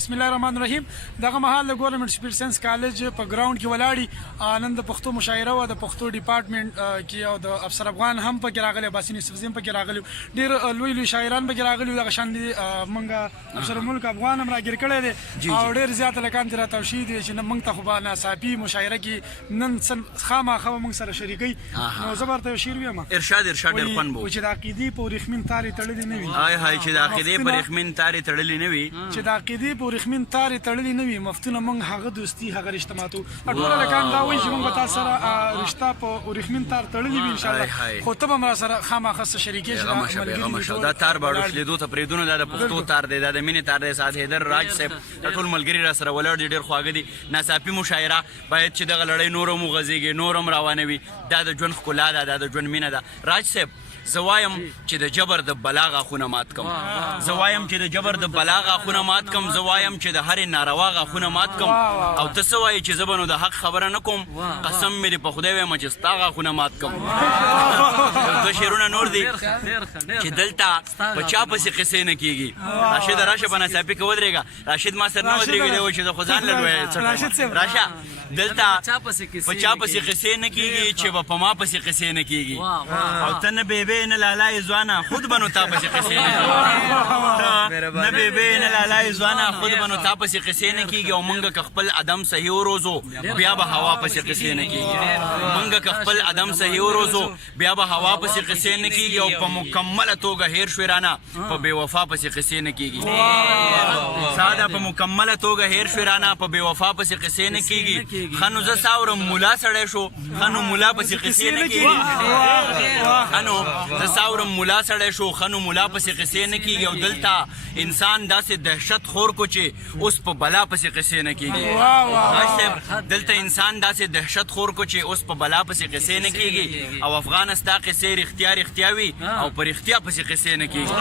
بسم الله الرحمن الرحیم. دغه مهال د ګورنمنت سپیډ ساينس کالج په ګراوند کې ولاړی نن د پښتو مشاعره او د پښتو ډپارټمنټ کې او د افسر افغان هم پکې راغلي، باسین یوسف زیم پکې راغلي، ډېر لوی لوی شاعران پکې راغلي. دغه شان دي موږ افسر الملک افغان هم راګیر کړی دی او ډېر زیات لکان تر توشید دي چې موږ ته خو به ناڅاپي مشاعره کې نن خامخا موږ سره شریکي. نو زه به ورته یو شعر ویم. ارشاد ډېر خوند بو چې د عقیدې په ورېښمین تارې تړلې نه وي. هاي هاي چې د عقیدې په ورېښمین تارې تړلې نه وي، چې د عقیدې په ورېښمین تارې تړلې نه وي، مفتونه موږ هغه دوستي هغه رشته ماتو. ټوله لکان دا وایي چې موږ به تاسو سره رشته په ورېښمین تار تړلې وي انشاءالله، خو ته به هم راسره خامخا څه شریکې شي. دا تار به اړوشلېدو ته پرېږدو نه، دا د پښتو تار دی، دا د مینې تار دی. سعد حیدر راج صاحب دا ټول ملګري را سره ولاړ دي، ډېر خواږه دي. ناڅاپي مشاعره باید چې دغه لړۍ نور هم وغځېږي، نور هم روانوي. دا د ژوند ښکلا ده، دا د ژوند مینه ده. راج صاحب زه وایم چې د جبر د بلا غاښونه مات کم، زه وایم چې د جبر د بلا غاښونه مات کم، زه وایم چې د هرې ناروا غاښونه مات کم. او ته څه وایې چې زه به نو د حق خبره نه کوم؟ قسم مې دې په خدای وایم چې ستا غاښونه مات کم. دوه شعرونه نور دي چې دلته په چا پسې قصې نه کېږي. راشد راشه په ناڅاپي کې ودرېږه. راشد ما سره نه ودرېږي، دی وایي چې زه خو ځان لږ راشه. دلته په چا پسې قصې نه کېږي چې به په ما پسې قصې نه کېږي. او ته نه بیبې نه لالای ځوانه، خود به نو تا پسې قصې نه کېږي. نه بیبې نه لالای ځوانه، خود به نو تا پسې قصې نه کېږي. او موږ که خپل عدم صحیح وروزو بیا به هوا پسې قصې نه کېږي. موږ که خپل عدم صحیح وروزو بیا به هوا پسې قصې نه کېږي. او په مکمله توګه هیر شوې رانه په بې وفا پسې قصې نه کېږي. ساده په مکمله توګه هیر شوې رانه په بې وفا پسې قصې نه کېږي. ښه نو زه ساورم ملا سړی شو، ښه نو ملا پسې قصې نه کېږي. ښه نو زه ساورم ملا سړی شو، ښه نو ملا پسې قصې نه کېږي. او دلته انسان داسې دهشت خور کو چې اوس په بلا پسې قصې نه کېږي. دلته انسان داسې دهشت خور کو چې اوس په بلا پسې قصې نه کېږي. او افغان ستا قصې رښتیا رښتیا وي او په رښتیا پسې قصې نه کېږي.